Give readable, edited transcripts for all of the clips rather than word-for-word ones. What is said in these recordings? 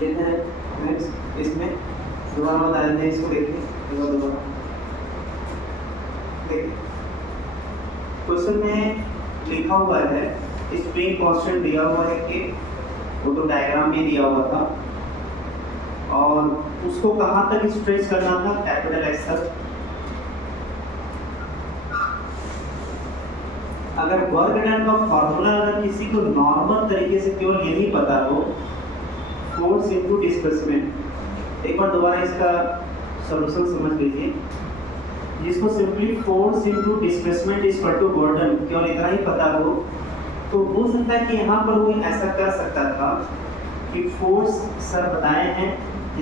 देना है। नेक्स्ट इसमें दोबारा बता देते हैं, इसको देखिए दोबारा देखिए। क्वेश्चन में लिखा हुआ है स्प्रिंग कांस्टेंट दिया हुआ है कि वो तो डायग्राम में दिया हुआ था, और उसको कहाँ तक स्ट्रेच करना था, कैपिटल एक्स तक। अगर वर्क डन का फॉर्मूला अगर किसी को नॉर्मल तरीके से केवल यही पता हो, फोर्स इनटू डिस्प्लेसमेंट, एक बार दोबारा इसका सॉल्यूशन समझ लीजिए। जिसको simply force into displacement is equal to burden केवल इतना ही पता हो, तो हो सकता है कि यहाँ पर वो ऐसा कर सकता था कि फोर्स सर बताए हैं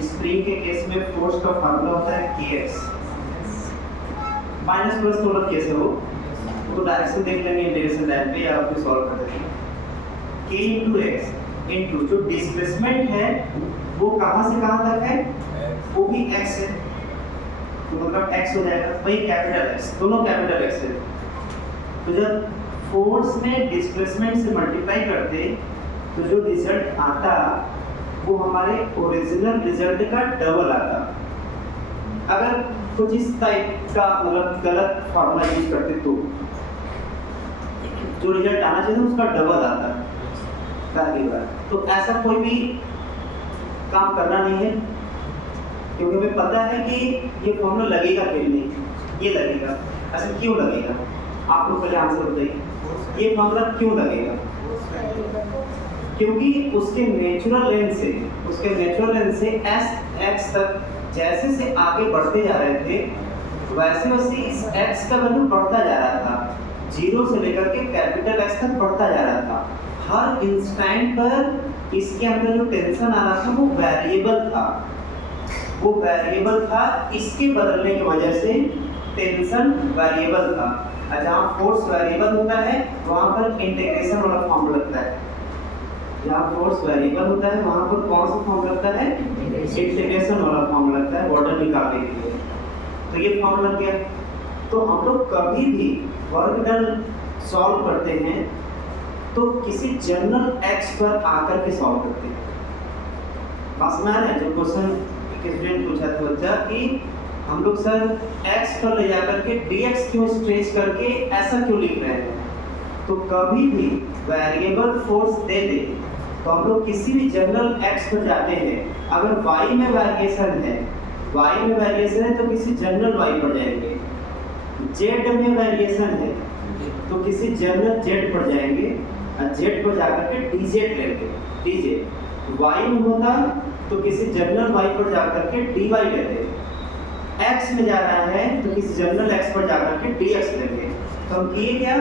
स्प्रिंग के केस में फोर्स का फार्मूला होता है kx, माइनस प्लस तो अलग कैसे हो तो डायरेक्शन देख लेंगे इंटीग्रेशन लाइन पे या फिर सॉल्व कर देंगे। k इनटू x इनटू जो डिस्प्लेसमेंट है वो कहाँ से कहाँ तक है, वो भी x है, तो मतलब x हो जाएगा, वही कैपिटल x, दोनों कैपिटल x है। तो जब फोर्स में डिस्प्लेसमेंट से मल्टीप्लाई करते तो जो रिजल्ट आता वो हमारे ओरिजिनल रिजल्ट का डबल आता। अगर कुछ इस टाइप का मतलब गलत फॉर्मूला यूज करते तो जो रिजल्ट आना चाहिए उसका डबल आता पहली बार। तो ऐसा कोई भी काम करना नहीं है, क्योंकि हमें पता है कि ये फॉर्मूला लगेगा फिर नहीं, ये लगेगा। ऐसा क्यों लगेगा, आप लोग पहले आंसर बताइए, ये फॉर्मूला क्यों लगेगा? क्योंकि उसके नेचुरल लेंथ से एस एक्स तक जैसे से आगे बढ़ते जा रहे थे वैसे वैसे इस x का वैल्यू बढ़ता जा रहा था, जीरो से लेकर के कैपिटल x तक बढ़ता जा रहा था। हर इंस्टेंट पर इसके अंदर जो टेंशन आ रहा था वो वेरिएबल था, इसके बदलने की वजह से टेंशन वेरिएबल था। जहाँ फोर्स वेरिएबल होता है वहाँ पर इंटीग्रेशन वाला फॉर्म लगता है, जहाँ फोर्स वेरिएबल होता है वहाँ पर कौन सा फॉर्म लगता है, इंटीग्रेशन वाला फॉर्म लगता है बॉर्डर निकालने के लिए। तो ये फॉर्म लग गया। तो हम लोग कभी भी वर्क डन सॉल्व करते हैं तो किसी जनरल एक्स पर आकर के सॉल्व करते हैं। बस में आ रहा है जो क्वेश्चन स्टूडेंट पूछा था बच्चा कि हम लोग सर x पर ले जाकर के dx क्यों स्ट्रेच करके ऐसा क्यों लिख रहे हैं। तो कभी भी वेरिएबल फोर्स दे दे तो हम लोग किसी भी जनरल x पर जाते हैं, अगर y में वेरिएशन है तो किसी जनरल y पर जाएंगे, z में वेरिएशन है तो किसी जनरल z पर जाएंगे, और z पर जाकर के dz लेंगे, dz y में होता तो किसी जनरल y पर जाकर के dy लेते, x में जा रहा है तो किसी जनरल x पर जाकर के dx लेंगे। तो हम किए क्या,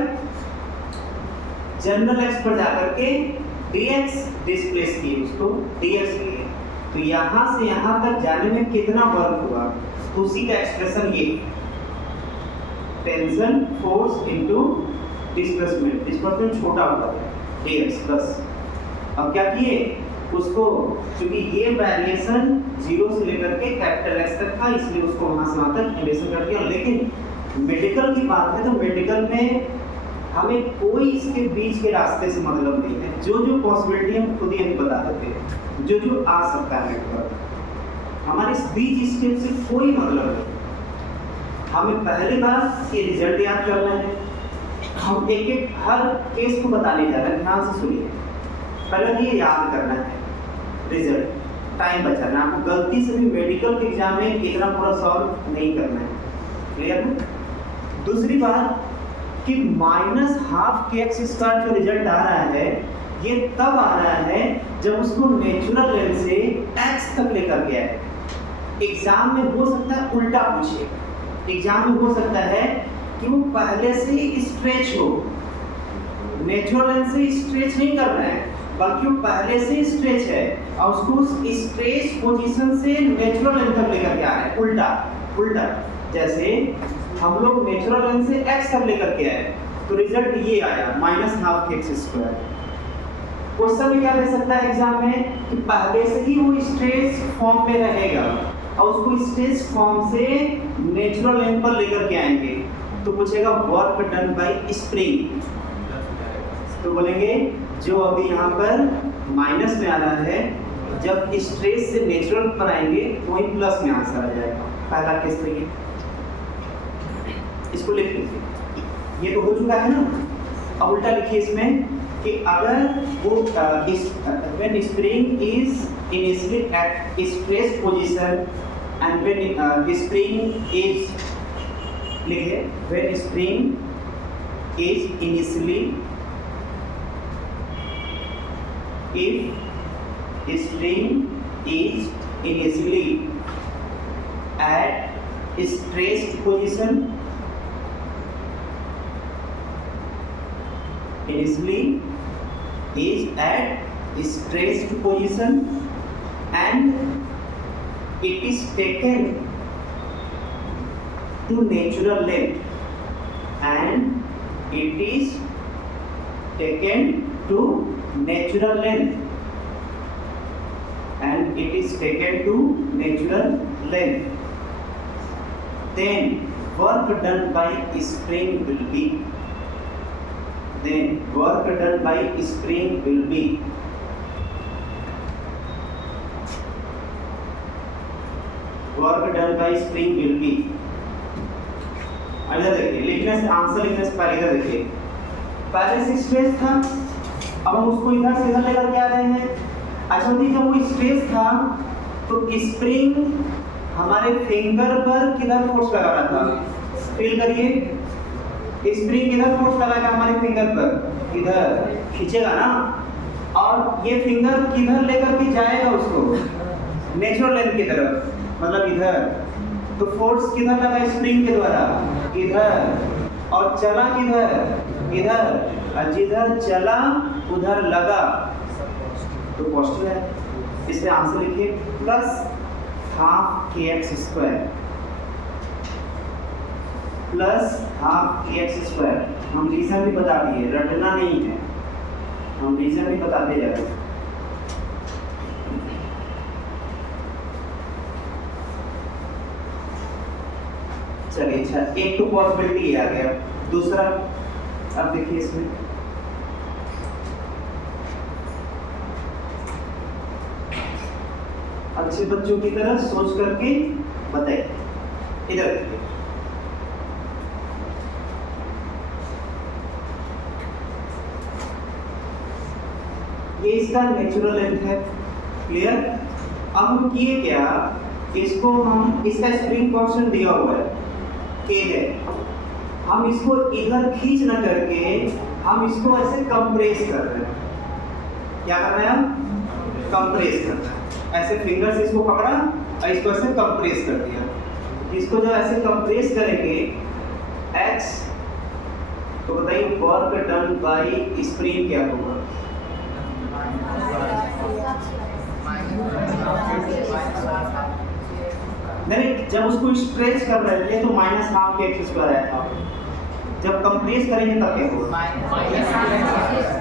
जनरल x पर जाकर के dx डिस्प्लेस किए, उसको dx लिए। तो यहाँ से यहाँ तक जाने में कितना वर्क हुआ, उसी का एक्सप्रेशन ये टेंशन फोर्स इनटू डिस्प्लेसमेंट छोटा हुआ है dx प्लस। अब क्या किए उसको, क्योंकि ये वेरिएशन जीरो से लेकर के कैपिटल एक्स तक था इसलिए उसको वहां से वहां तक इंटीग्रेशन कर दिया। लेकिन मेडिकल की बात है तो मेडिकल में हमें कोई इसके बीच के रास्ते से मतलब नहीं है, जो जो पॉसिबिलिटी हम खुद ही बता देते हैं, जो जो आ सकता है नेटवर्क, हमारे इस बीच स्टेप से कोई मतलब नहीं। हमें पहली बार ये रिजल्ट याद करना है, हम एक एक हर केस को बताने जा रहे हैं, ध्यान से सुनिए। पहले ये याद करना है रिजल्ट, टाइम बचाना, आपको गलती से भी मेडिकल के एग्जाम में इतना पूरा सॉल्व नहीं करना है, क्लियर है। दूसरी बात कि -12kx² जो रिजल्ट आ रहा है ये तब आ रहा है जब उसको नेचुरल लेंथ से x तक लेकर के आए। एग्जाम में हो सकता है उल्टा पूछे, एग्जाम में हो सकता है कि वो पहले से ही स्ट्रेच हो, नेचुरल लेंथ से स्ट्रेच नहीं कर रहे हैं बल्कि वो पहले से स्ट्रेच है और उसको उस स्ट्रेच पोजीशन से नेचुरल लेंथ तक लेकर के आ रहे हैं, उल्टा। जैसे हम लोग नेचुरल लेंथ से x तक लेकर के आए तो रिजल्ट ये आया -12kx²। क्वेश्चन में क्या दे सकता है एग्जाम में कि पहले से ही वो स्ट्रेच फॉर्म में रहेगा और उसको स्ट्रेच फॉर्म से नेचुरल लेंथ पर लेकर के आएंगे तो पूछेगा वर्क डन बाय स्प्रिंग, तो बोलेंगे जो अभी यहाँ पर माइनस में आ रहा है जब स्ट्रेस से नेचुरल बनाएंगे तो वही प्लस में आंसर आ जाएगा। पहला केस तो ये, इसको लिख लीजिए। ये तो हो चुका है ना। अब उल्टा लिखिए इसमें कि अगर वो when spring is initially at stress position and when spring is, लिखिए when spring is initially, if spring is initially at stressed position, initially is at stressed position and it is taken to natural length, and it is taken to natural length, and it is taken to natural length, then work done by spring will be, then work done by spring will be, work done by spring will be। इधर देखिए, लिखने से answer लिखने से पहले इधर देखिए, पहले से स्ट्रेस था, अब हम उसको इधर से इधर लेकर के आ रहे हैं। अच्छा देखिए, जब वो स्ट्रेस था तो स्प्रिंग हमारे फिंगर पर किधर फोर्स लगा रहा था? फील करिए, स्प्रिंग किधर फोर्स लगाएगा हमारे फिंगर पर? इधर खींचेगा ना, और ये फिंगर किधर लेकर के जाएगा उसको? नेचुरल लेंथ की तरफ, मतलब इधर। तो फोर्स किधर लगा स्प्रिंग के द्वारा? इधर। और चला किधर? इधर। और जिधर चला उधर लगा, तो पॉजिटिव है। इसमें आंसर लिखिए plus half kx square, plus half kx square. हम रीजन भी बता दिए, रटना नहीं है, हम रीजन भी बताते जा रहे हैं। चलिए, अच्छा एक तो पॉसिबिलिटी आ गया। दूसरा, अब देखिए इसमें अच्छे बच्चों की तरह सोच करके बताइए। इधर देखिए, ये इसका नेचुरल लेंथ है, क्लियर। अब हम किए क्या, इसको हम, इसका स्प्रिंग कांस्टेंट दिया हुआ है k है, हम इसको इधर खींच ना करके हम इसको ऐसे कंप्रेस कर रहे हैं। क्या कर रहे हैं हम? कंप्रेस कर रहे हैं। ऐसे फिंगर से इसको पकड़ा और इसको ऐसे कंप्रेस कर दिया। इसको जब ऐसे कंप्रेस करेंगे x, तो बताइए वर्क डन बाय स्प्रिंग क्या होगा? नहीं, जब उसको स्ट्रेच कर रहे थे तो माइनस हाफ के एक्स स्क्वायर आया था, जब कंप्रेस करेंगे तब क्या होगा?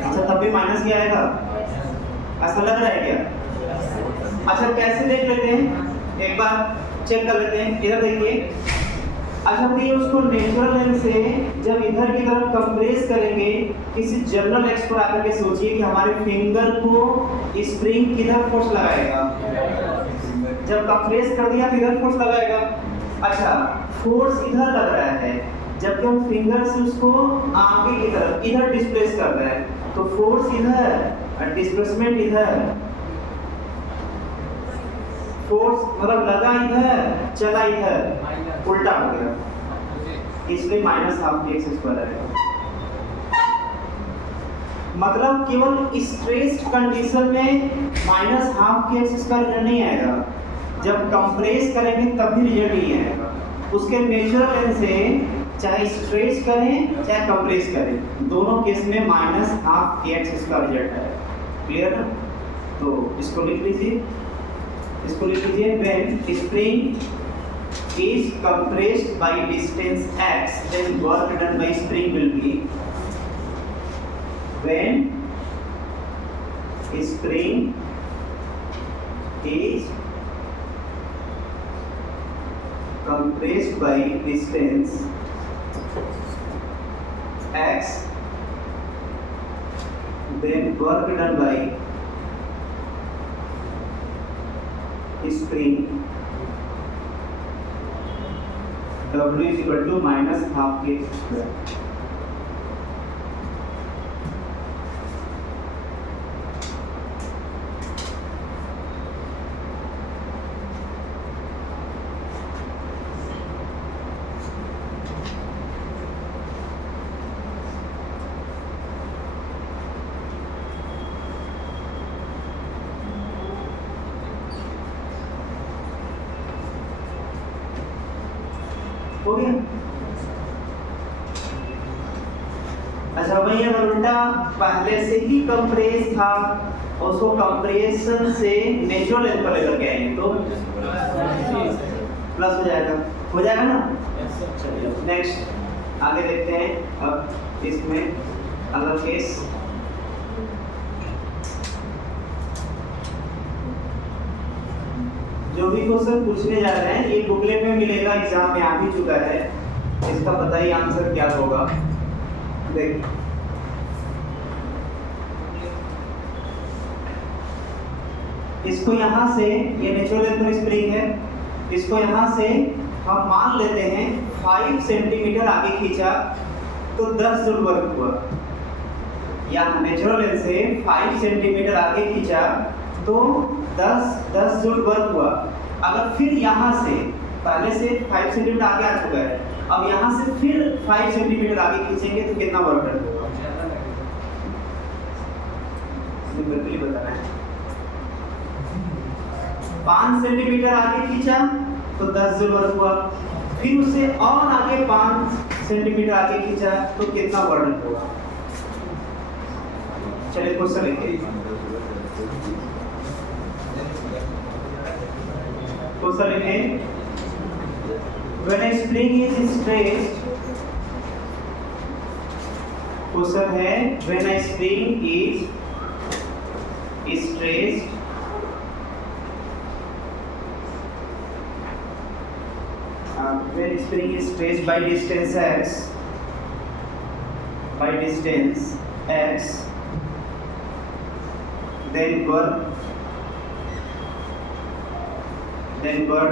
अच्छा, तब भी माइनस क्या आएगा? ऐसा लग रहा है क्या? अच्छा, कैसे देख लेते हैं, एक बार चेक कर लेते हैं। इधर देखिए, अच्छा देखिए, उसको नेचुरल लेंथ से जब इधर की तरफ कंप्रेस करेंगे, किसी जनरल एक्स पर आकर के सोचिए कि हमारे फिंगर को स्प्रिंग किधर फोर्स लगाएगा? जब कंप्रेस कर दिया तो इधर फोर्स लगाएगा। अच्छा, फोर्स इधर लग रहा है, जबकि हम फिंगर से उसको आगे की तरफ इधर डिस्प्लेस कर रहे हैं, तो फोर्स इधर और डिस्प्लेसमेंट इधर। फोर्स मतलब लगा इधर, चला इधर, उल्टा हो गया, इसलिए माइनस हाफ के एक्स स्क्वायर आएगा। मतलब केवल स्ट्रेस्ड कंडीशन में माइनस हाफ के एक्स स्क्वायर रिजल्ट नहीं आएगा, जब कंप्रेस करेंगे तब भी रिजल्ट नहीं आएगा। उसके नेचुरल लेंथ से चाहे स्ट्रेच करें चाहे कंप्रेस करें, दोनों केस में माइनस हाफ के एक्स स्क्वायर रिजल्ट आएगा। क्लियर है? तो इसको लिख लीजिए, इसको लिख लीजिए, when spring is compressed by distance x, then work done by spring will be, when spring is compressed by distance x, then work done by spring W is equal to minus half k square. हो गया। अच्छा वही अगर उल्टा पहले से ही compress था, उसको कंप्रेशन से नेचुरल लेंथ पर लेकर के आएंगे तो प्लस हो जाएगा ना। नेक्स्ट आगे देखते हैं। अब इसमें अगला केस जो भी क्वेश्चन पूछने जा रहे हैं ये बुकलेट में मिलेगा, एग्जाम में आ भी चुका है, इसका पता ही आंसर क्या होगा। देख इसको यहाँ से, ये नेचुरल लेंथ स्प्रिंग है, इसको यहाँ से हम मान लेते हैं 5 सेंटीमीटर आगे खींचा तो 10 जूल वर्क हुआ। यहाँ नेचुरल लेंथ से 5 सेंटीमीटर आगे खींचा तो 10 जूल वर्क हुआ। अगर फिर यहाँ से पहले से 5 सेंटीमीटर आगे आ चुका है, अब यहाँ से फिर 5 सेंटीमीटर आगे खींचेंगे तो कितना वर्क डन होगा, सिंपली बताना है। 5 सेंटीमीटर आगे खींचा तो 10 जूल वर्क हुआ, फिर उसे और आगे 5 सेंटीमीटर आगे खींचा तो कितना वर्क डन होगा। चलिए क्वेश्चन लिखिए। क्वेश्चन लिखें। When a spring is stressed, question है when a spring is stressed, when spring is stressed by distance x, then work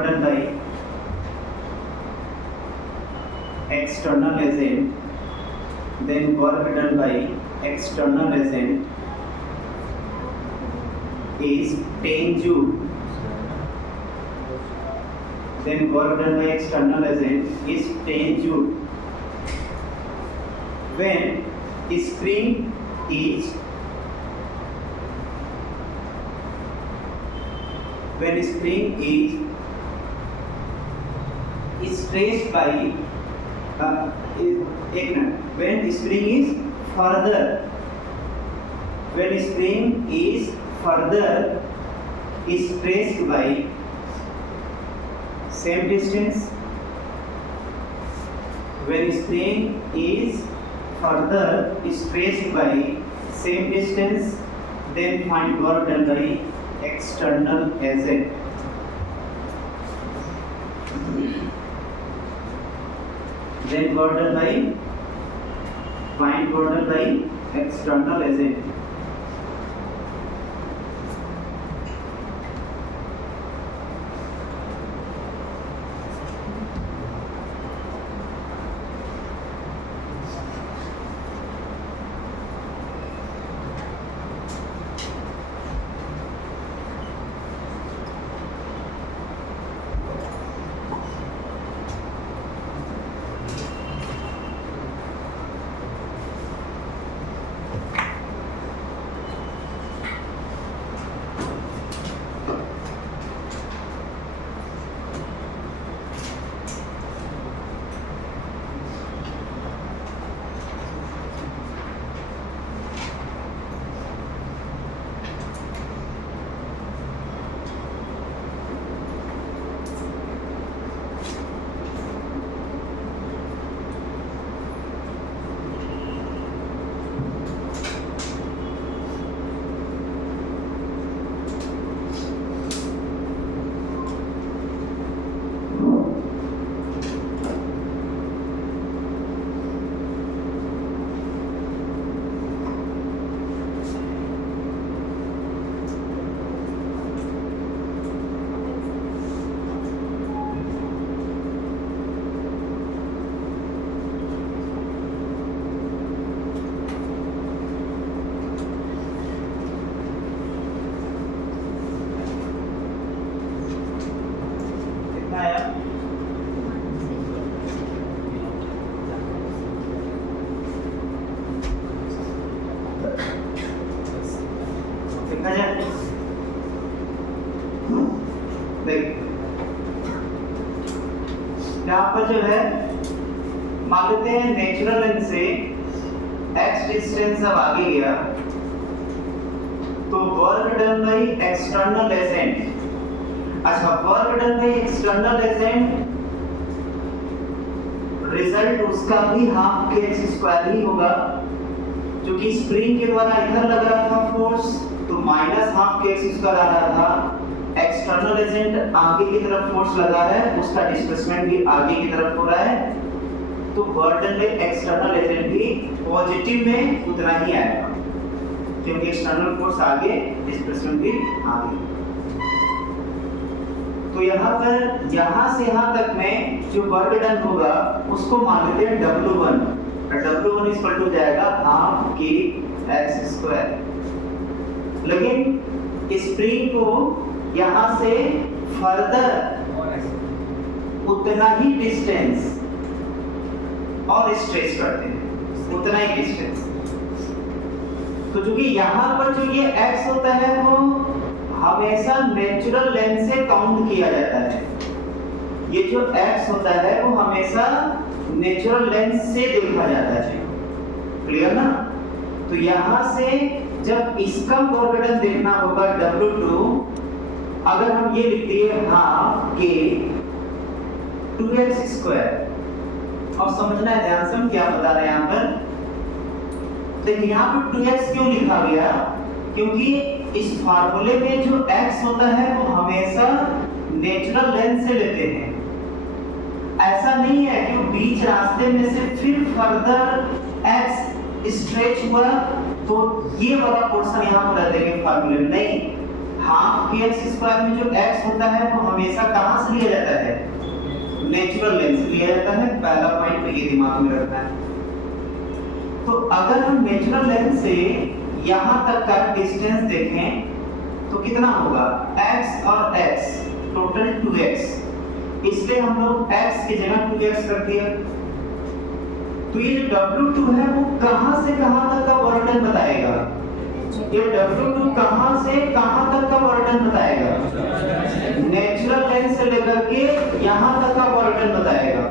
done by external agent, then work done by external agent is 10 joule, then work done by external agent is 10 joule. When spring is stressed by when spring is further stressed by same distance, when spring is further stressed by same distance, then find work done by external agent. Then work done by find work done by external agent. लिखा जाए, देख यहाँ पर जो है मान लेते हैं नेचुरल लेंथ से x डिस्टेंस अब आगे गया तो work done by external agent. अच्छा, work done by external agent result उसका भी हाफ के एक्स स्क्वायर ही होगा, क्योंकि स्प्रिंग के द्वारा इधर लग रहा था फोर्स तो माइनस हाफ के एक्स स्क्वायर आ रहा था। एक्सटर्नल एजेंट आगे की तरफ फोर्स लगा है, उसका डिस्प्लेसमेंट भी आगे की तरफ हो रहा है, तो work done by external agent भी पॉजिटिव में उतना ही आएगा, क्योंकि एक्सटर्नल फोर्स आगे, डिस्प्लेसमेंट भी आगे। तो यहाँ पर यहाँ से यहाँ तक में जो वर्क डन होगा उसको मान लेते हैं W1, और W1 इक्वल टू जाएगा हाफ के एक्स स्क्वायर। लेकिन स्प्रिंग को यहाँ से फर्दर उतना ही डिस्टेंस और स्ट्रेच करते हैं, उतना ही डिस्टेंस। तो चूंकि यहाँ पर जो ये x होता है वो हमेशा नेचुरल लेंथ से काउंट किया जाता है, ये जो x होता है वो हमेशा नेचुरल लेंथ से देखा जाता है, क्लियर ना। तो यहाँ से जब इसका वर्क डन देखना होगा W2, अगर हम ये लिख दिए हाफ के 2x स्क्वायर, और समझना है ध्यान से हम क्या बता रहे हैं यहाँ पर। देखिए यहाँ पर 2x क्यों लिखा गया, क्योंकि इस फार्मूले में जो x होता है वो हमेशा नेचुरल लेंथ से लेते हैं। ऐसा नहीं है कि बीच रास्ते में से फिर फर्दर x स्ट्रेच हुआ तो ये वाला पोर्शन यहाँ पर रह देंगे फार्मूले में, नहीं। हाफ के एक्स स्क्वायर में जो x होता है वो हमेशा कहाँ से लिया जाता है, नेचुरल लेंथ से लिया जाता है। पहला पॉइंट तो ये दिमाग में रखना है। तो अगर हम नेचुरल लेंथ से यहाँ तक का डिस्टेंस देखें तो कितना होगा, x और x टोटल 2x, इसलिए हम लोग x की जगह 2x रख दिया। तो ये जो W2 है वो कहाँ से कहाँ तक का वर्क डन बताएगा, ये W2 कहाँ से कहाँ तक का वर्क डन बताएगा, नेचुरल लेंथ से लेकर के यहाँ तक का वर्क डन बताएगा।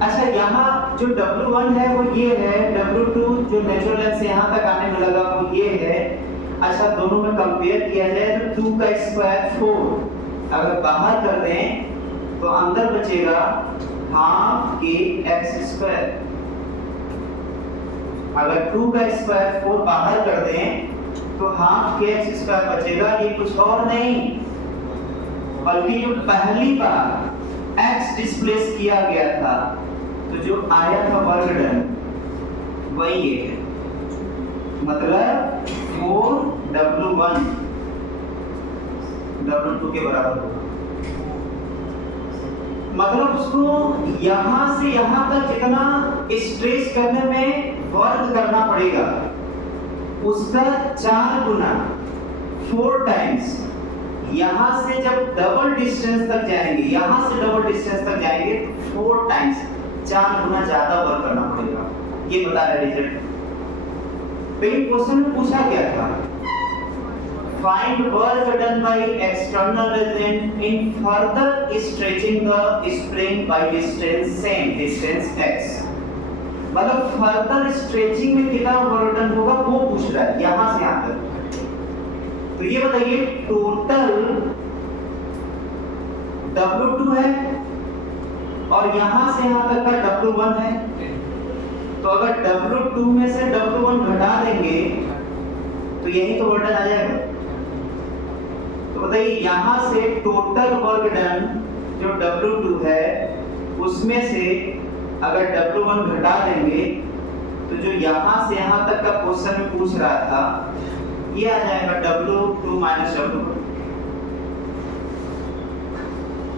अच्छा, यहाँ जो W1 है वो ये है, W2 जो नेचुरल लेंथ से यहाँ तक आने में लगा वो ये है। अच्छा, दोनों में कंपेयर किया जाए तो 2 का स्क्वायर 4, अगर बाहर कर दें तो अंदर बचेगा हाफ के एक्स स्क्वायर। अगर 2 का स्क्वायर 4 बाहर कर दें तो हाफ के एक्स स्क्वायर बचेगा। ये कुछ और नहीं बल्कि जो पहली बार x डिस्प्लेस किया गया था तो जो आया था वर्क डन वही ये है, मतलब 4W1 W2 के बराबर होगा। मतलब उसको यहाँ से यहाँ तक जितना स्ट्रेच करने में वर्क करना पड़ेगा उसका 4 गुना 4 टाइम्स। यहाँ से जब डबल डिस्टेंस तक जाएंगे, यहाँ से डबल डिस्टेंस तक जाएंगे तो 4 टाइम्स 4 गुना ज्यादा वर्क करना पड़ेगा। ये बता रहा है रिजल्ट। तो ये क्वेश्चन में पूछा गया था, find work done by external agent in further stretching the spring by distance same distance x। मतलब फर्दर स्ट्रेचिंग में कितना वर्क डन होगा वो पूछ रहा है यहाँ से यहाँ तक। तो ये बताइए टोटल W2 है और यहाँ से यहाँ तक का W1 है, तो अगर W2 में से W1 घटा देंगे तो यही तो वर्क डन आ जाएगा। तो बताइए यहाँ से टोटल वर्क डन जो W2 है उसमें से अगर W1 घटा देंगे तो जो यहाँ से यहाँ तक का क्वेश्चन में पूछ रहा था ये आ जाएगा W2 माइनस W1।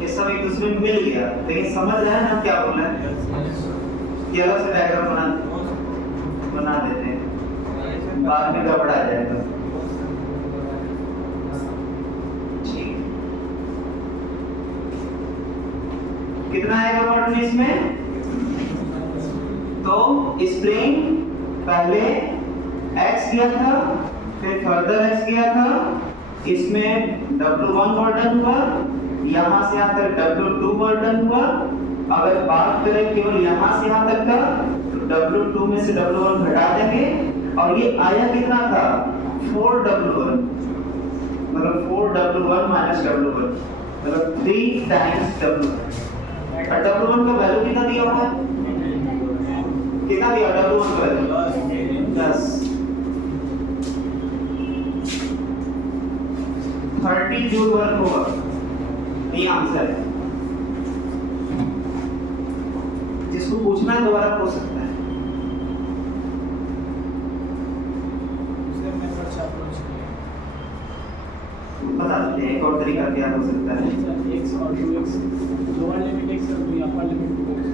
ये सब एक दूसरे में मिल गया, लेकिन समझ रहे हैं हम क्या बोल रहे हैं। ये अलग से डायग्राम बना देते हैं, बाद में गड़बड़ा जाएगा। ठीक, कितना आएगा वर्क इसमें, तो स्प्रिंग पहले x गया था, फिर फर्दर x गया था, इसमें W1 वर्डन हुआ, यहाँ से यहाँ तक W2 वर्डन हुआ। अगर बात करें केवल यहाँ से यहाँ तक का, तो W2 में से W1 घटा देंगे और ये आया कितना था 4W1, मतलब 4W1 माइनस W1, मतलब 3 टाइम्स W1। और W1 का वैल्यू कितना दिया हुआ है, कितना दिया W1 का वैल्यू 10, 30 जूल वर्क होगा, ये आंसर है। जिसको पूछना है दोबारा पूछ सकता है। बता देते हैं एक और तरीका क्या हो सकता है। x और 2x लोअर लिमिट x और अपर लिमिट 2x।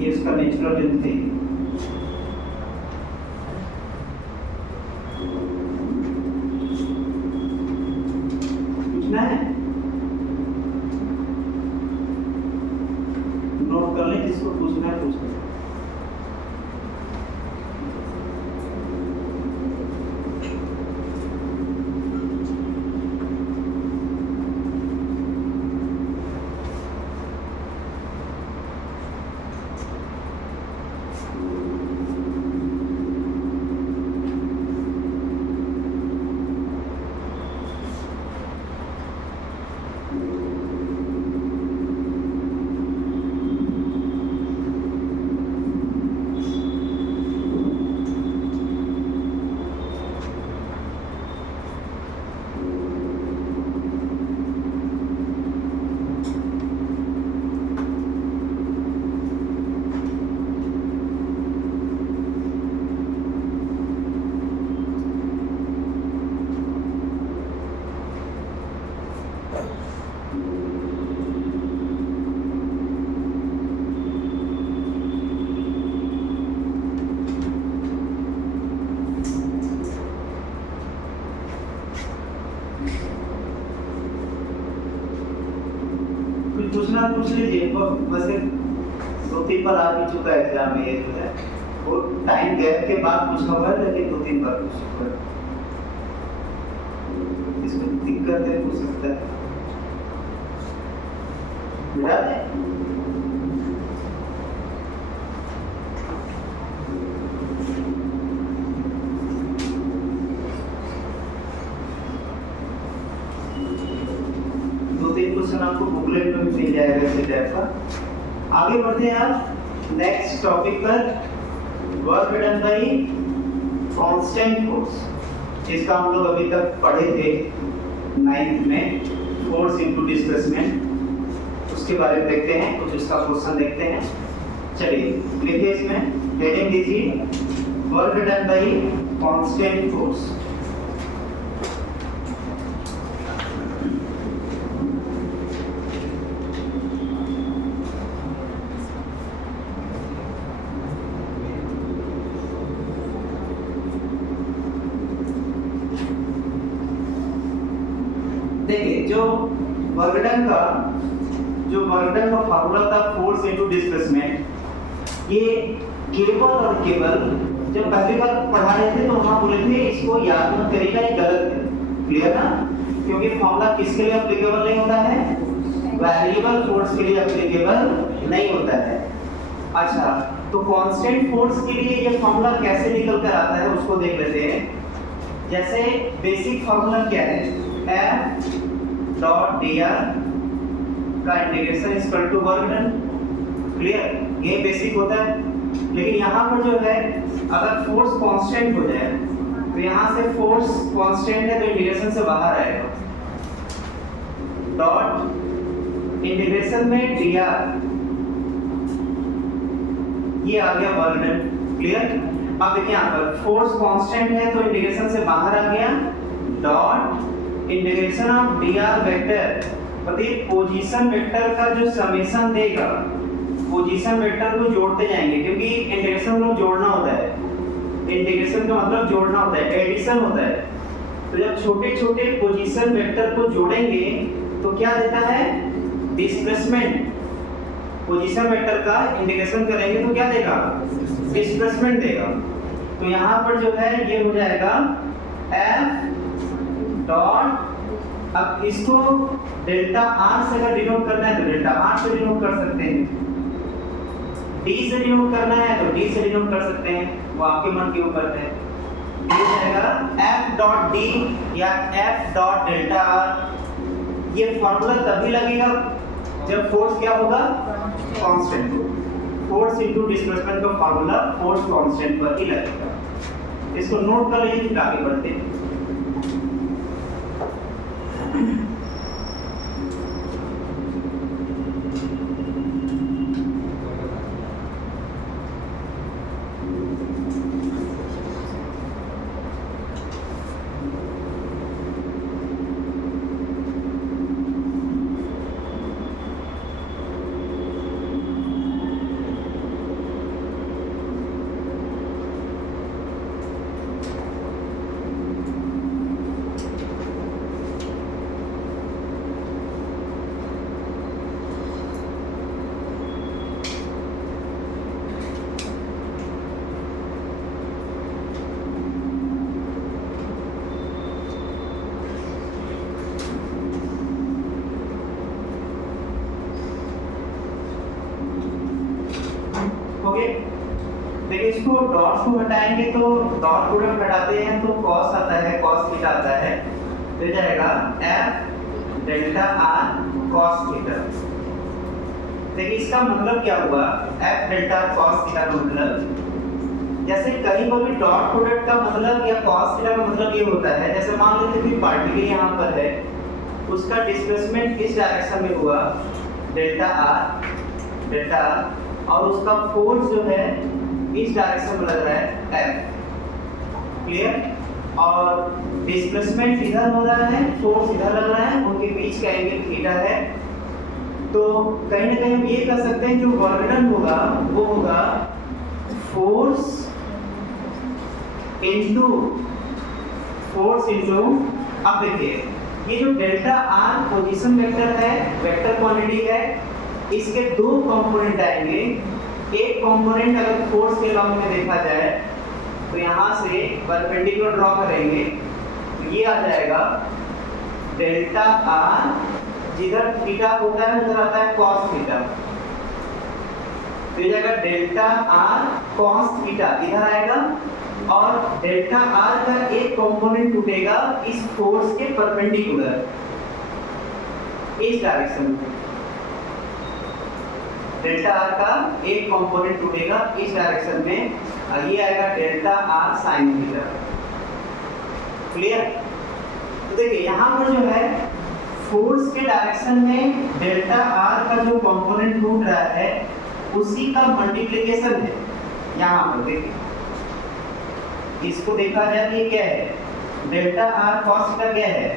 ये इसका नेचुरल लेंथ है। पूछना है, नोट कर लें, जिसको पूछना है पूछ लें। पूछना पूछ लीजिए, वैसे 2-3 बार आ भी चुका है एग्जाम में, ये जो है वो टाइम गैप के बाद पूछा हुआ है, लेकिन 2-3 बार पूछ चुका है। इसमें दिक्कत है, पूछ सकता है। बुझा दे? आपको बुकलेट में मिल जाएगा इसी टाइप का। आगे बढ़ते हैं आप नेक्स्ट टॉपिक पर, work done by constant force. इसका हम लोग अभी तक पढ़े थे 9th में, फोर्स इनटू डिस्प्लेसमेंट। उसके बारे में देखते हैं, कुछ उसका क्वेश्चन देखते हैं। चलिए लिखिए, इसमें हेडिंग दीजिए work done by constant force. देखिए, जो वर्क डन का फार्मूला था फोर्स इनटू डिस्प्लेसमेंट, ये केवल और केवल जब पहली बार पढ़ा रहे थे तो वहां बोले थे इसको याद मत करिएगा, ये गलत है। क्लियर ना? क्योंकि फार्मूला किसके लिए एप्लीकेबल नहीं होता है, वेरिएबल फोर्स के लिए एप्लीकेबल नहीं होता है। अच्छा, तो कांस्टेंट फोर्स के लिए ये फार्मूला कैसे निकल कर आता है उसको देख लेते हैं। जैसे बेसिक फार्मूला क्या है, F डॉट dr का integration is equal to work done. Clear? ये बेसिक होता है। लेकिन यहाँ पर जो है, अगर फोर्स कांस्टेंट हो जाए तो यहाँ से फोर्स कांस्टेंट है तो इंटीग्रेशन से बाहर आएगा। डॉट इंटीग्रेशन में dr, ये आ गया वर्क डन। क्लियर? अब देखिए यहाँ पर फोर्स कांस्टेंट है तो इंटीग्रेशन से बाहर आ गया। Dot integration of dr vector, मतलब पोजीशन वेक्टर का जो समेशन देगा, पोजीशन वेक्टर को जोड़ते जाएंगे, क्योंकि इंटीग्रेशन को जोड़ना होता है। इंटीग्रेशन का मतलब जोड़ना होता है, एडिशन होता है। तो जब छोटे छोटे पोजीशन वेक्टर को जोड़ेंगे तो क्या देता है, डिस्प्लेसमेंट। पोजीशन वेक्टर का इंटीग्रेशन करेंगे तो क्या देगा, डिस्प्लेसमेंट देगा। तो यहाँ पर जो है ये हो जाएगा f डॉट, अब इसको डेल्टा आर से अगर डिनोट करना है तो डेल्टा आर से डिनोट कर सकते हैं, डी से डिनोट करना है तो डी से डिनोट कर सकते हैं, वो आपके मन के ऊपर है। ये जाएगा f डॉट डी या f डॉट डेल्टा आर। ये फॉर्मूला तभी लगेगा जब फोर्स क्या होगा, कांस्टेंट हो। फोर्स इनटू डिस्प्लेसमेंट का फॉर्मूला फोर्स कांस्टेंट पर ही लगेगा। इसको नोट कर लीजिए, फिर आगे बढ़ते हैं। ओके, देखिए इसको डॉट्स को हटाएंगे तो डॉट प्रोडक्ट हटाते हैं तो कॉस आता है, कॉस थीटा आता है, तो जाएगा f delta r cos theta. देखिए इसका मतलब क्या हुआ, f डेल्टा cos थीटा का मतलब, जैसे कहीं पर भी डॉट प्रोडक्ट का मतलब या cos थीटा का मतलब ये होता है, जैसे मान लेते हैं कि पार्टिकल यहाँ पर है, उसका डिस्प्लेसमेंट इस डायरेक्शन में हुआ डेल्टा r, और उसका फोर्स जो है इस डायरेक्शन में लग रहा है F, क्लियर। और डिस्प्लेसमेंट इधर हो रहा है, फोर्स इधर लग रहा है, उनके बीच का एंगल थीटा है। तो कहीं ना कहीं हम ये कह सकते हैं जो वर्क डन होगा वो होगा फोर्स इनटू अब देखिए ये जो डेल्टा आर पोजीशन वेक्टर है, वेक्टर क्वांटिटी है, इसके दो कंपोनेंट आएंगे। एक कंपोनेंट अगर फोर्स के लॉन्ग में देखा जाए तो यहाँ से परपेंडिकुलर ड्रॉ करेंगे तो ये आ जाएगा डेल्टा आर, जिधर थीटा होता है उधर आता है कॉस थीटा, तो ये जाएगा डेल्टा आर कॉस थीटा इधर आएगा, और डेल्टा आर का एक कंपोनेंट टूटेगा इस फोर्स के परपेंडिकुलर इस डायरेक्शन में। डेल्टा आर का एक कंपोनेंट टूटेगा इस डायरेक्शन में, और ये आएगा delta R sine theta, clear. तो देखिए यहाँ पर जो है फोर्स के डायरेक्शन में डेल्टा आर का जो कंपोनेंट टूट रहा है उसी का मल्टीप्लिकेशन है। यहाँ पर देखिए इसको देखा जाए कि क्या है, डेल्टा आर कॉस थीटा क्या है,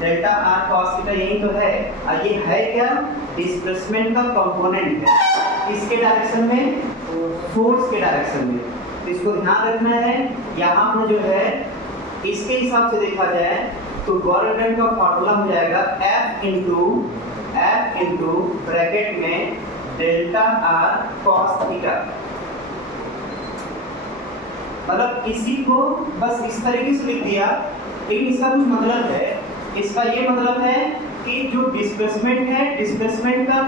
डेल्टा आर कॉस थीटा यही तो है, और ये है क्या, डिस्प्लेसमेंट का कंपोनेंट है इसके डायरेक्शन में, फोर्स के डायरेक्शन में। तो इसको ध्यान रखना है। यहाँ पर जो है इसके हिसाब से देखा जाए तो वर्क डन का फॉर्मूला हो जाएगा F इंटू ब्रैकेट में डेल्टा आर कॉस थीटा। मतलब इसी को बस इस तरीके से लिख दिया, लेकिन इसका कुछ मतलब है। इसका ये मतलब है कि जो डिस्प्लेसमेंट है, डिस्प्लेसमेंट का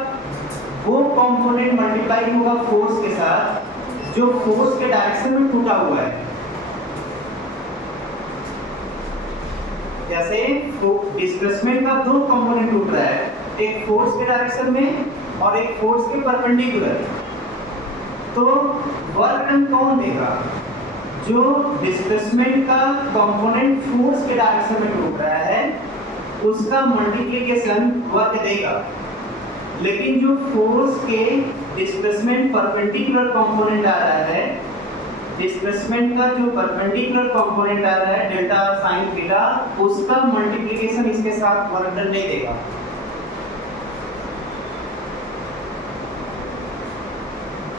वो कंपोनेंट मल्टीप्लाई होगा फोर्स के साथ जो फोर्स के डायरेक्शन में टूटा हुआ है। जैसे डिस्प्लेसमेंट का दो कंपोनेंट टूट रहा है, एक फोर्स के डायरेक्शन में और एक फोर्स के परपेंडिकुलर, तो वर्क डन कौन देगा, जो डिस्प्लेसमेंट का कंपोनेंट फोर्स के डायरेक्शन में टूट रहा है उसका मल्टीप्लिकेशन वर्क देगा। लेकिन जो फोर्स के डिस्प्लेसमेंट परपेंडिकुलर कंपोनेंट आ रहा है, डिस्प्लेसमेंट का जो परपेंडिकुलर कंपोनेंट आ रहा है डेल्टा आर साइन थीटा, उसका मल्टीप्लिकेशन इसके साथ वर्क डन नहीं देगा।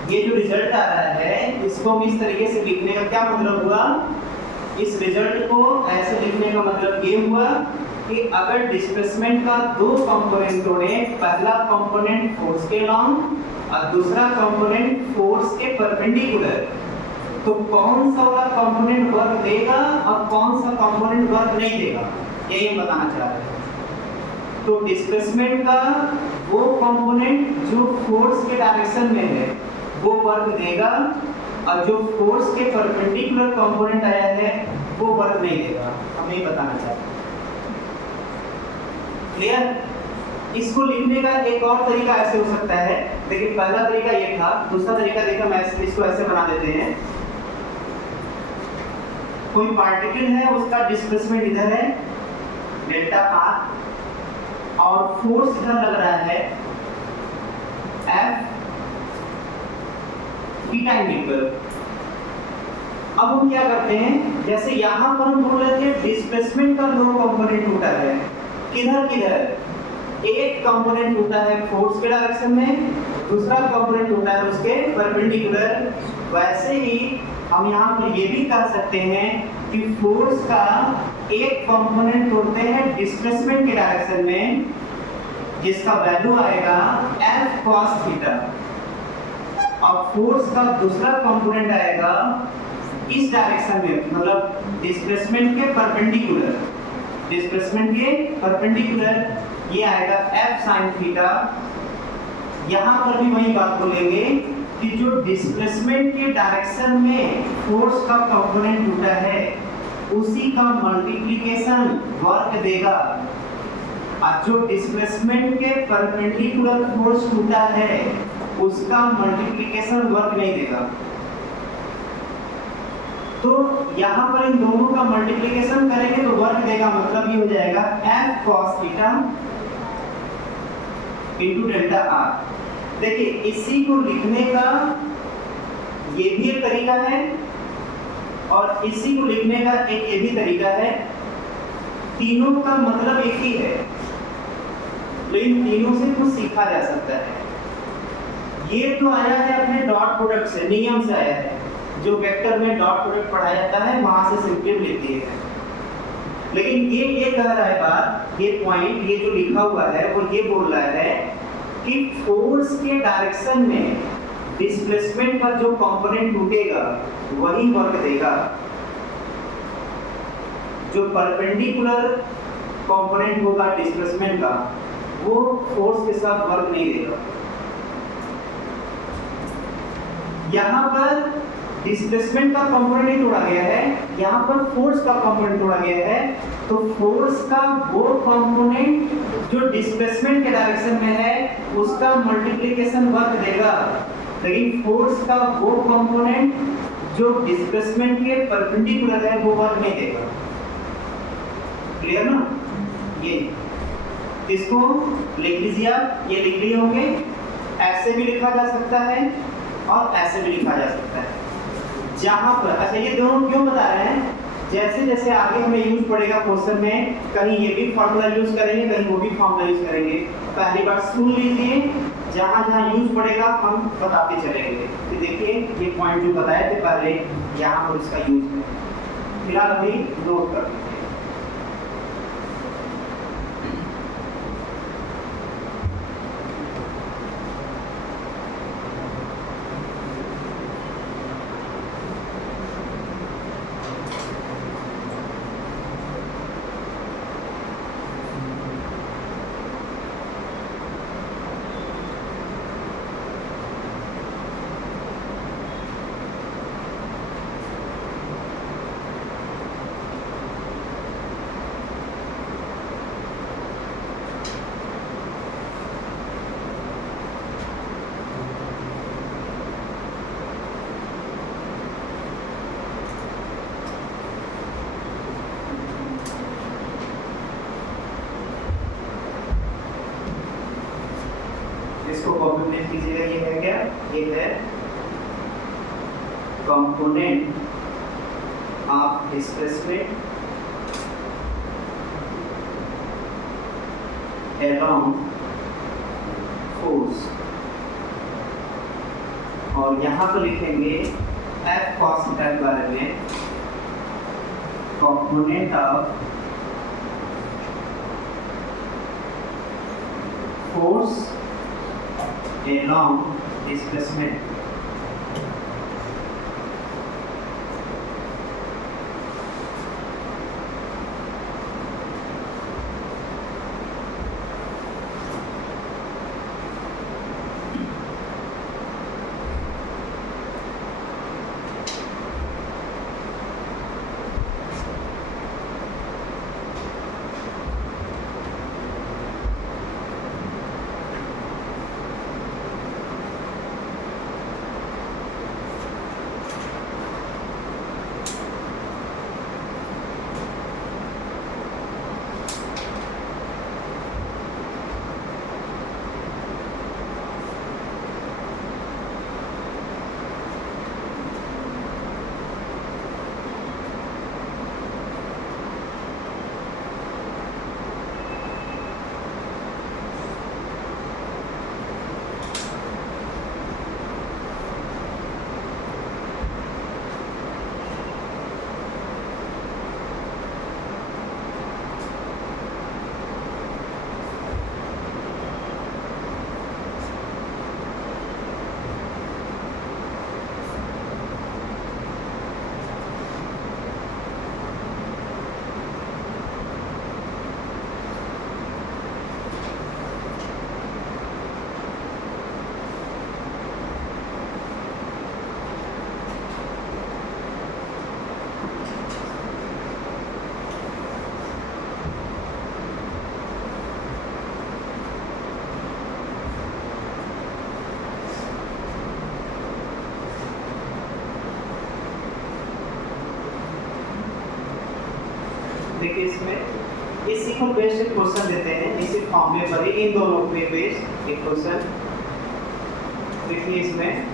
ये जो रिजल्ट आ रहा है इसको हम इस तरीके से लिखने का क्या मतलब हुआ, इस रिजल्ट को ऐसे लिखने का मतलब ये हुआ कि अगर डिस्प्लेसमेंट का दो कंपोनेंट तोड़े, पहला कंपोनेंट फोर्स के लॉन्ग और दूसरा कंपोनेंट फोर्स के परपेंडिकुलर, तो कौन सा वाला कंपोनेंट वर्क देगा और कौन सा कंपोनेंट वर्क नहीं देगा, यही हम बताना चाह रहे हैं। तो डिस्प्लेसमेंट का वो कंपोनेंट जो फोर्स के डायरेक्शन में है वो वर्क देगा, और जो फोर्स के परपेंडिकुलर कंपोनेंट आया है वो वर्क नहीं देगा, हम यही बताना चाहते हैं। क्लियर? इसको लिखने का एक और तरीका ऐसे हो सकता है, लेकिन पहला तरीका ये था, दूसरा तरीका देखा मैं इसको ऐसे बना देते हैं। कोई पार्टिकल है, उसका डिस्प्लेसमेंट इधर है डेल्टा आर, और फोर्स इधर लग रहा है एफ थीटा इंटीग्रल। अब हम क्या करते हैं, जैसे यहां पर हम बोल रहे थे डिस्प्लेसमेंट का दो कंपोनेंट टूटा है, किधर किधर, एक कंपोनेंट टूटा है फोर्स के डायरेक्शन में, दूसरा कंपोनेंट टूटा है उसके परपेंडिकुलर। वैसे ही हम यहाँ पर ये भी कह सकते हैं कि फोर्स का एक कंपोनेंट तोड़ते हैं डिस्प्लेसमेंट के डायरेक्शन में, जिसका वैल्यू आएगा F cos थीटा, और फोर्स का दूसरा कंपोनेंट आएगा इस डायरेक्शन में, मतलब डिस्प्लेसमेंट के परपेंडिकुलर, डिस्प्लेसमेंट के परपेंडिकुलर, ये आएगा F sin थीटा। यहाँ पर भी वही बात बोलेंगे कि जो डिस्प्लेसमेंट के डायरेक्शन में फोर्स का कंपोनेंट टूटा है उसी का मल्टीप्लिकेशन वर्क देगा, और जो डिस्प्लेसमेंट के परपेंडिकुलर फोर्स टूटा है उसका मल्टीप्लिकेशन वर्क नहीं देगा। तो यहाँ पर इन दोनों का मल्टीप्लिकेशन करेंगे तो वर्क देगा, मतलब ये हो जाएगा F cos theta into delta R. देखिए इसी को लिखने का ये भी एक तरीका है, और इसी को लिखने का एक ये भी तरीका है। तीनों का मतलब एक ही है, लेकिन तीनों से कुछ सीखा जा सकता है। ये तो आया है अपने डॉट प्रोडक्ट से, नियम से आया है, जो वेक्टर में डॉट प्रोडक्ट पढ़ाया जाता है वहां से सिंपली लेती है। लेकिन ये कह रहा है बात, ये पॉइंट, ये जो लिखा हुआ है वो ये बोल रहा है कि फोर्स के डायरेक्शन में डिस्प्लेसमेंट का जो कंपोनेंट टूटेगा वही वर्क देगा, जो परपेंडिकुलर कंपोनेंट होगा डिस्प्लेसमेंट का वो फोर्स के साथ वर्क नहीं देगा। यहाँ पर डिस्प्लेसमेंट का कंपोनेंट नहीं तोड़ा गया है, यहाँ पर फोर्स का कंपोनेंट तोड़ा गया है, तो फोर्स का वो कंपोनेंट जो डिस्प्लेसमेंट के डायरेक्शन में है उसका मल्टीप्लिकेशन वर्क देगा, लेकिन फोर्स का वो कंपोनेंट जो डिस्प्लेसमेंट के परपेंडिकुलर है वो वर्क नहीं देगा। क्लियर ना? ये इसको लिख लीजिए आप, ये लिख लिए होंगे। ऐसे भी लिखा जा सकता है और ऐसे भी लिखा जा सकता है। जहां पर, अच्छा ये दोनों क्यों बता रहे हैं, जैसे जैसे आगे हमें यूज पड़ेगा क्वेश्चन में, कहीं ये भी फॉर्मूला यूज करेंगे, कहीं वो भी फॉर्मूला यूज करेंगे। पहली बार सुन लीजिए, जहां जहां यूज पड़ेगा हम बताते चलेंगे। तो देखिए ये पॉइंट जो बताए थे पहले, यहाँ पर इसका यूज है, फिलहाल अभी नोट कर लीजिए। इसको कॉम्पोनेंट कीजिएगा, ये है क्या, ये है component of displacement along force, और यहाँ पर लिखेंगे F cos थीटा के बारे में, component of force a long displacement. देखिए इसमें इसी को बेस्ड एक क्वेश्चन देते हैं, इसी फॉर्मूले पर ही इन दोनों पे बेस्ड एक क्वेश्चन। देखिए इसमें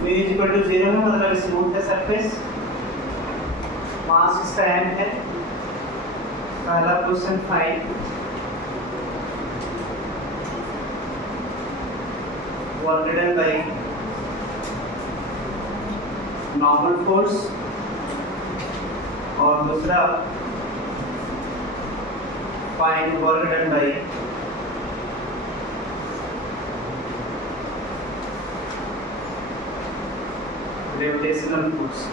v इक्वल टू 0 है, मतलब स्मूथ है सरफेस, मास इसका m है। पहला question find work done by normal force, और दूसरा find work done by gravitational force.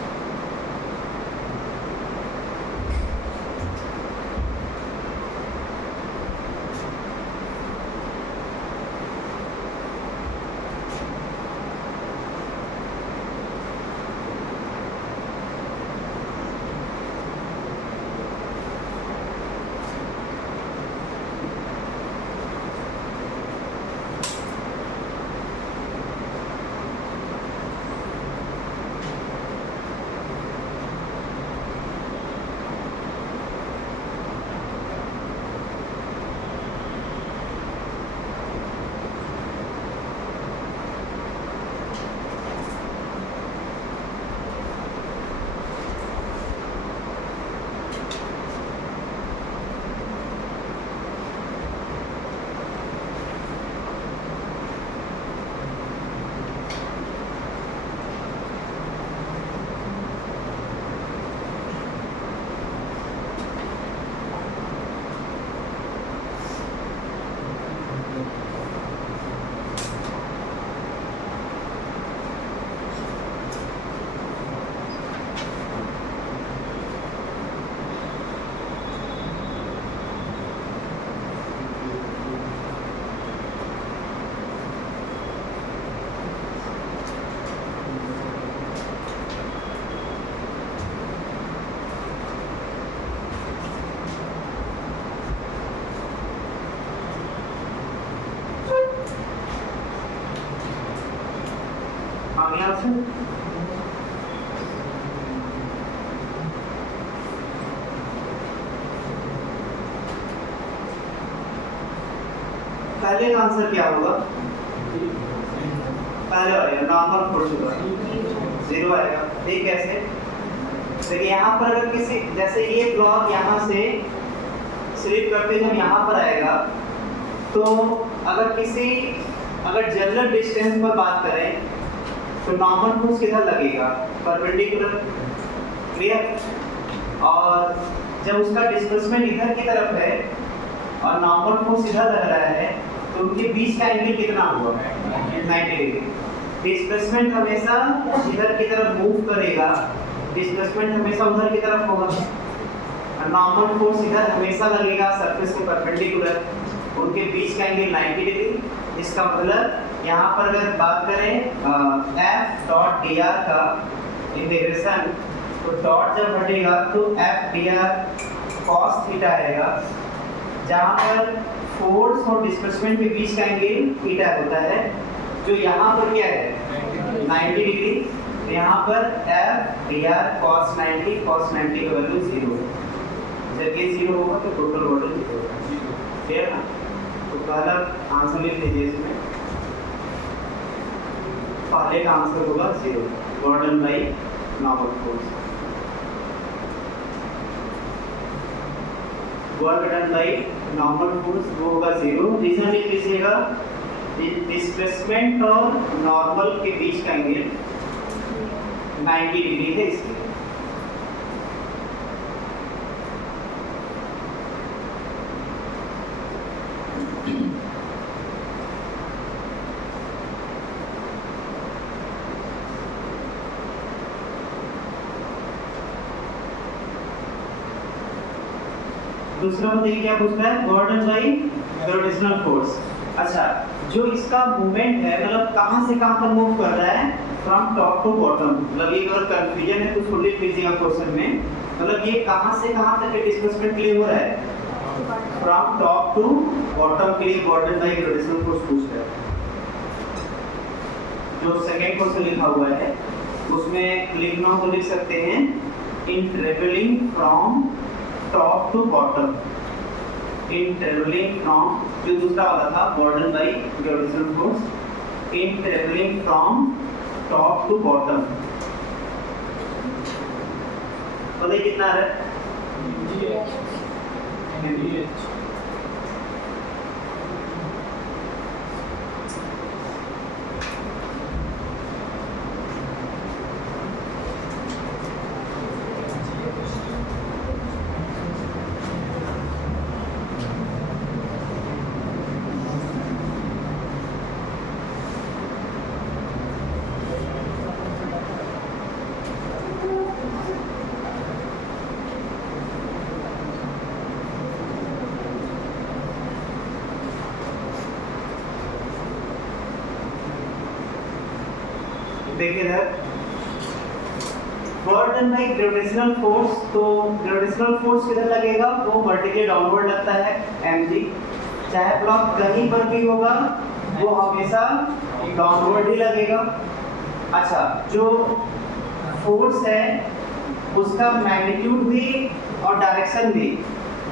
यहाँ से पहले का आंसर क्या होगा? पहले वाले नॉर्मल फोर्स होगा, 0 आएगा। ठीक कैसे? देखिए यहाँ पर अगर किसी जैसे ये ब्लॉक यहाँ से स्लिप करते जब यहाँ पर आएगा तो अगर जनरल डिस्टेंस पर बात करें तो नॉर्मल फोर्स किधर लगेगा, परपेंडिकुलर, क्लियर। और जब उसका डिस्प्लेसमेंट इधर की तरफ है और नॉर्मल फोर्स इधर लग रहा है तो उनके बीच का एंगल कितना होगा, 90 डिग्री। डिस्प्लेसमेंट हमेशा इधर की तरफ मूव करेगा, डिस्प्लेसमेंट हमेशा उधर की तरफ होगा, नॉर्मल फोर्स इधर हमेशा लगेगा सरफेस के परपेंडिकुलर, उनके बीच का एंगल 90 डिग्री। इसका मतलब यहाँ पर अगर बात करें एफ डॉट डी आर का इंटीग्रेशन, तो डॉट जब हटेगा तो F D R cos theta आएगा, जहाँ पर फोर्स और डिस्प्लेसमेंट के बीच का एंगल थीटा होता है, जो यहाँ पर क्या है 90 डिग्री। तो यहाँ पर एफ डी आर कॉस 90 की वैल्यू 0 है। जब ये 0 होगा तो टोटल वॉल्यूम 0 होगा, क्लियर ना। तो पहला आंसर लिख लीजिए इसमें, पहले का आंसर होगा 0, गॉर्डन by normal force. Work done by normal force वो होगा 0। रीजन लिख लीजिएगा, डिस्प्लेसमेंट और नॉर्मल के बीच का एंगल 90 डिग्री है इसलिए। दूसरा में देखिए क्या पूछ रहा है, गॉर्डन बाई ग्रेविटेशनल फोर्स। अच्छा, जो इसका मूवमेंट है मतलब कहां से कहां पर मूव कर रहा है, फ्रॉम टॉप टू बॉटम। मतलब ये अगर कंफ्यूजन है तो उसको लिख लीजिएगा क्वेश्चन में। मतलब ये कहां से कहां तक डिस्प्लेसमेंट के लिए हो रहा है, फ्रॉम टॉप टू बॉटम के लिए गॉर्डन बाई ग्रेविटेशनल फोर्स पूछ रहा है। जो सेकंड क्वेश्चन लिखा हुआ है उसमें लिखना हो तो लिख सकते हैं, in travelling from top to bottom, in travelling from, जो दूसरा वाला था work done by gravitational force, in travelling from top to bottom. बताइए कितना आ रहा है, देखिए इधर गॉर्डन बाई ग्रेविटेशनल फोर्स। तो ग्रेविटेशनल फोर्स किधर लगेगा, वो वर्टिकली डाउनवर्ड लगता है mg, चाहे ब्लॉक कहीं पर भी होगा वो हमेशा डाउनवर्ड ही लगेगा। अच्छा, जो फोर्स है उसका मैग्नीट्यूड भी और डायरेक्शन भी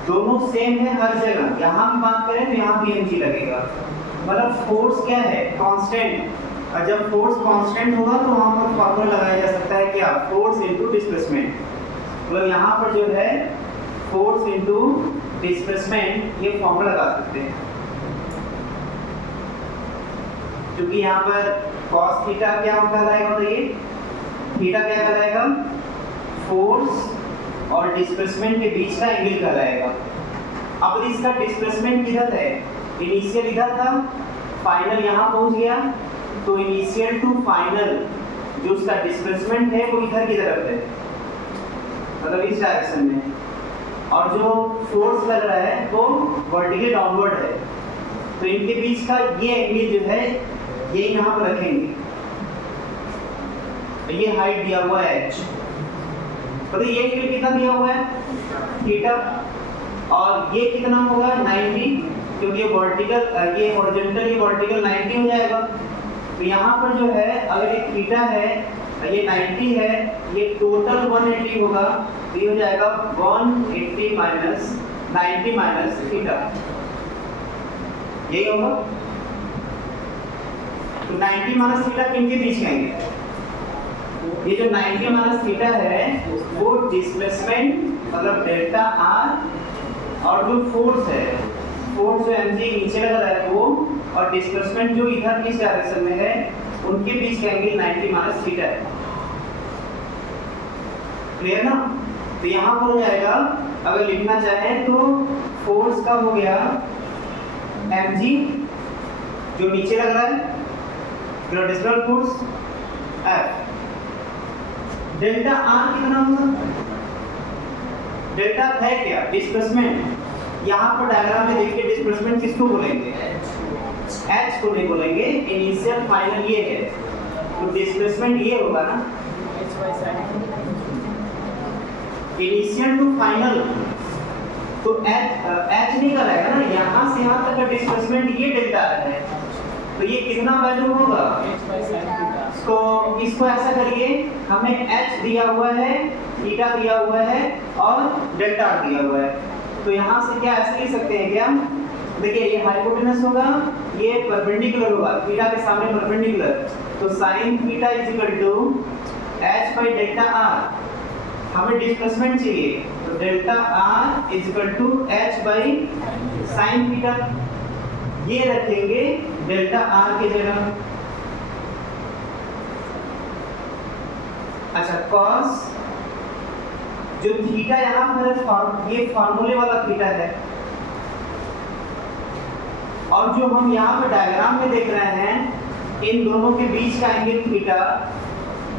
दोनों सेम है हर जगह। यहाँ भी बात करें तो यहाँ भी mg लगेगा। मतलब फोर्स क्या है, कांस्टेंट। और जब फोर्स कांस्टेंट होगा तो वहाँ पर फॉर्मूला लगाया जा सकता है क्या, फोर्स इनटू डिस्प्लेसमेंट। मतलब यहाँ पर जो है फोर्स इनटू डिस्प्लेसमेंट ये फॉर्मूला लगा सकते हैं, क्योंकि यहाँ पर cos थीटा क्या कहलाएगा, बताइए थीटा क्या कहलाएगा, फोर्स और डिस्प्लेसमेंट के बीच का एंगल कहलाएगा। अब इसका डिस्प्लेसमेंट किधर है, इनिशियल इधर था, फाइनल यहाँ पहुँच गया, तो इनिशियल टू फाइनल जो उसका डिस्प्लेसमेंट है वो इधर की तरफ है, मतलब इस डायरेक्शन में। और जो फोर्स लग रहा है वो वर्टिकली डाउनवर्ड है, तो इनके बीच का ये एंगल जो है ये यहाँ पर रखेंगे। ये हाइट दिया हुआ है h, तो ये एंगल कितना दिया हुआ है थीटा, और ये कितना होगा 90, क्योंकि ये वर्टिकल ये हॉरिजॉन्टल ये वर्टिकल 90 हो जाएगा। तो यहाँ पर जो है अगर ये थीटा है ये 90 है, ये टोटल 180 होगा, तो ये हो जाएगा 180 माइनस 90 माइनस थीटा, यही होगा। तो 90 माइनस थीटा किनके बीच आएंगे, ये जो 90 माइनस थीटा है वो डिस्प्लेसमेंट मतलब डेल्टा आर और जो फोर्स है, फोर्स जो mg नीचे लग रहा है वो, और डिस्प्लेसमेंट जो इधर इस डायरेक्शन में है, उनके बीच का एंगल 90 माइनस थीटा है। क्लियर ना? तो यहाँ पर हो जाएगा, अगर लिखना चाहें तो फोर्स का हो गया mg जो नीचे लग रहा है, gravitational force F, delta R कितना होगा? डेल्टा है क्या? डिस्प्लेसमेंट। यहाँ पर डायग्राम में देखिए डिस्प्लेसमेंट किसको बोलेंगे? H को नहीं बोलेंगे, इनिशियल फाइनल ये है, तो डिस्प्लेसमेंट ये होगा ना, इनिशियल टू फाइनल, तो H नहीं कराएगा ना, यहाँ से यहाँ तक का डिस्प्लेसमेंट ये डेल्टा है, तो ये कितना वैल्यू होगा? तो इसको ऐसा करिए, हमें h दिया हुआ है, थीटा दिया हुआ है और डेल्टा दिया हुआ है, तो यहाँ से क्या ऐसे लिख सकते हैं क्या? देखिए ये हाइपोटेनस होगा, ये परपेंडिकुलर होगा, थीटा के सामने परपेंडिकुलर, तो sin theta is equal to h by delta r। हमें डिस्प्लेसमेंट चाहिए, तो delta r is equal to h by sin theta, ये रखेंगे डेल्टा r की जगह। अच्छा, cos जो थीटा यहाँ पर ये फार्मूले वाला थीटा है, और जो हम यहाँ पर डायग्राम में देख रहे हैं, इन दोनों के बीच का एंगल थीटा,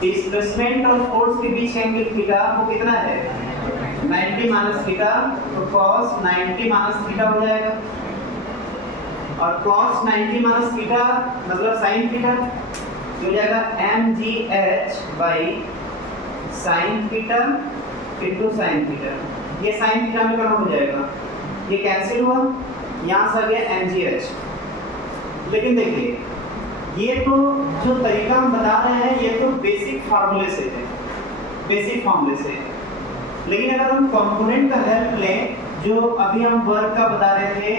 डिस्प्लेसमेंट और फोर्स के बीच एंगल थीटा वो कितना है? 90 माइनस थीटा, तो cos 90 माइनस थीटा हो जाएगा, और cos 90 माइनस थीटा मतलब sin थीटा, तो हो जाएगा mgh by sin theta into sin theta. ये sin थीटा में कन्वर्ट हो जाएगा, ये कैंसिल हुआ, यहाँ से आ गया mgh। लेकिन देखिए ये तो जो तरीका हम बता रहे हैं ये तो बेसिक फार्मूले से है, बेसिक फार्मूले से, लेकिन अगर हम कंपोनेंट का हेल्प लें, जो अभी हम वर्क का बता रहे थे,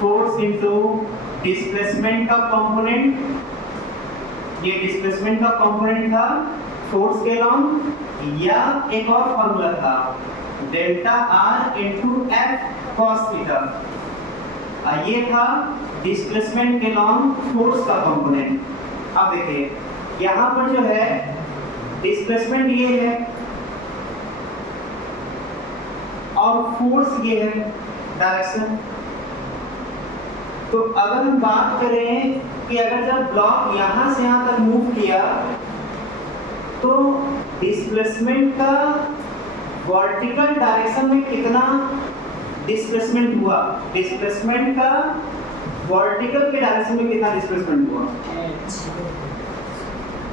फोर्स इनटू डिस्प्लेसमेंट का कंपोनेंट, ये डिस्प्लेसमेंट का कंपोनेंट था फोर्स के लॉन्ग, या एक और फार्मूला था delta r into f cos theta, ये था डिस्प्लेसमेंट के लॉन्ग फोर्स का कंपोनेंट। अब देखिए यहाँ पर जो है डिस्प्लेसमेंट ये है और फोर्स ये है डायरेक्शन। तो अगर हम बात करें कि अगर जब ब्लॉक यहाँ से यहाँ तक मूव किया तो डिस्प्लेसमेंट का वर्टिकल डायरेक्शन में कितना डिस्प्लेसमेंट हुआ, डिस्प्लेसमेंट का वर्टिकल के डायरेक्शन में कितना डिस्प्लेसमेंट हुआ।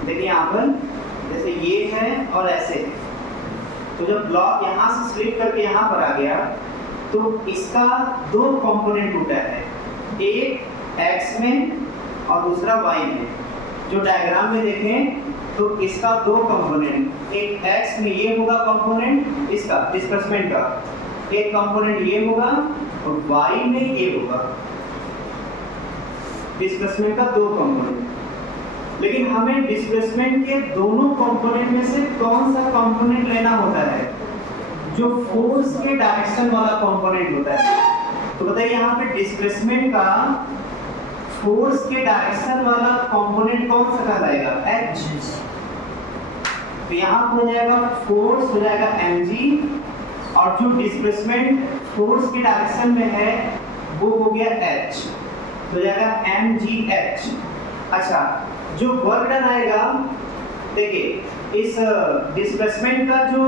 देखिए यहाँ पर जैसे ये है और ऐसे, तो जब ब्लॉक यहाँ से स्लिप करके यहाँ पर आ गया तो इसका दो कंपोनेंट टूटा है, एक x में और दूसरा y में। जो डायग्राम में देखें तो इसका दो कंपोनेंट, एक x में ये होगा कंपोनेंट इसका डिस्प्लेसमेंट का, एक कंपोनेंट ये होगा और y में ये होगा डिस्प्लेसमेंट का दो कंपोनेंट। लेकिन हमें डिस्प्लेसमेंट के दोनों कंपोनेंट में से कौन सा कंपोनेंट लेना होता है? जो फोर्स के डायरेक्शन वाला कंपोनेंट होता है। तो बताइए यहाँ पे डिस्प्लेसमेंट का फोर्स के डायरेक्शन वाला कंपोनेंट कौन सा कहलाएगा? h। तो यहाँ हो जाएगा फोर्स हो जाएगा mg और जो डिस्प्लेसमेंट फोर्स के डायरेक्शन में है वो हो गया h, तो जाएगा mgh। अच्छा, जो वर्क डन आएगा, देखिए इस डिस्प्लेसमेंट का जो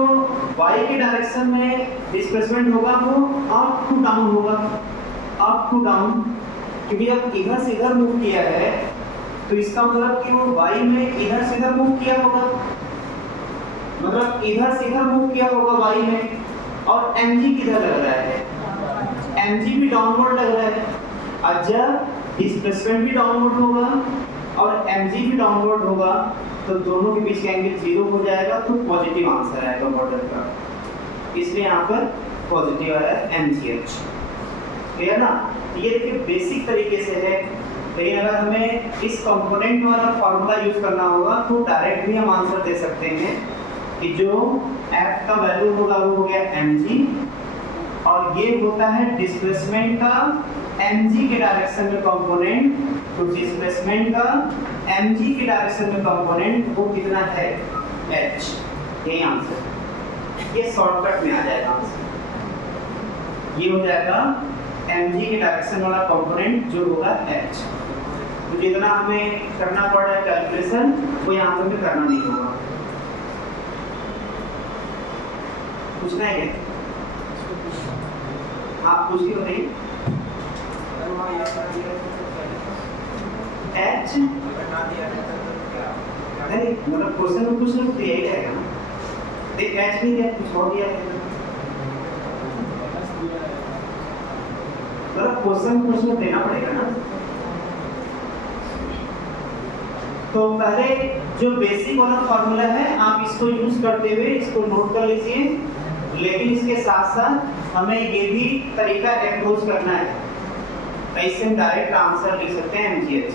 y के डायरेक्शन में डिस्प्लेसमेंट होगा वो अप टू डाउन होगा, अप टू डाउन, क्योंकि जब इधर से इधर मूव किया है तो इसका मतलब कि वो y में इधर से इधर मूव किया होगा, मतलब इधर से इधर मूव किया होगा y में, और mg किधर लग रहा है? mg भी डाउनवर्ड लग रहा है। और जब डिस्प्लेसमेंट भी डाउनवर्ड होगा और mg भी डाउनवर्ड होगा तो दोनों के बीच का एंगल 0 हो जाएगा, तो पॉजिटिव आंसर आएगा मॉडल का, इसलिए यहाँ पर पॉजिटिव आया mgh। क्लियर ना? ये देखिए बेसिक तरीके से है, लेकिन अगर हमें इस कंपोनेंट वाला फार्मूला यूज करना होगा तो डायरेक्ट भी हम आंसर दे सकते हैं कि जो f का वैल्यू होगा वो हो गया mg और ये होता है डिस्प्लेसमेंट का mg के डायरेक्शन में कंपोनेंट। तो डिस्प्लेसमेंट का mg के डायरेक्शन में कंपोनेंट वो कितना है, h। यही आंसर, ये शॉर्टकट में आ जाएगा आंसर। ये हो जाएगा mg के डायरेक्शन वाला कंपोनेंट जो होगा h। तो जितना हमें करना पड़ रहा है कैलकुलेशन वो यहाँ पे हमें करना नहीं होगा। पूछना है क्या? आप पूछ के बताइए। H नहीं, मतलब क्वेश्चन में कुछ ना कुछ यही रहेगा ना। देख H नहीं दिया, कुछ और दिया है, मतलब क्वेश्चन कुछ ना देना पड़ेगा ना। तो पहले जो बेसिक वाला फॉर्मूला है आप इसको यूज करते हुए इसको नोट कर लीजिए, लेकिन इसके साथ साथ हमें ये भी तरीका अप्रोच करना है। ऐसे हम डायरेक्ट आंसर लिख सकते हैं mgh।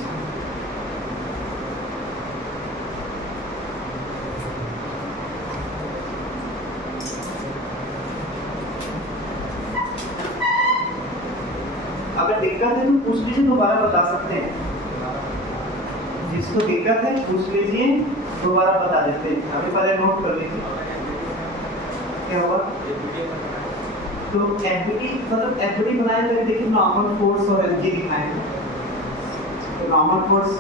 अगर दिक्कत है तो पूछ लीजिए, दोबारा बता सकते हैं। जिसको दिक्कत है पूछ लीजिए, दोबारा बता देते हैं। अभी पहले नोट कर लीजिए क्या होगा। तो एफबीटी मतलब एफबीटी बनाए तो देखिए नॉर्मल फोर्स और एनर्जी दिखाए। तो नॉर्मल फोर्स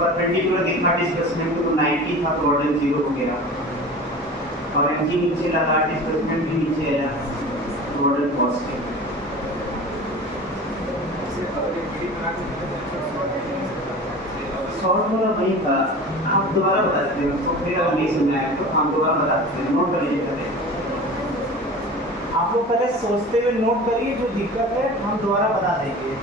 परपेंडिकुलर दिखा डिस्प्लेसमेंट को 90 था, तो ऑर्डर 0 हो गया, और एनर्जी नीचे लगा, डिस्प्लेसमेंट भी नीचे आया, तो ऑर्डर पॉजिटिव। शॉर्ट वाला वही था, आप दोबारा बता सकते हो। तो फिर अगर नहीं समझ आए तो आप दोबारा बता सकते हैं, नोट कर लीजिए पहले। आप लोग पहले सोचते हुए नोट करिए, जो दिक्कत है हम दोबारा बता देंगे।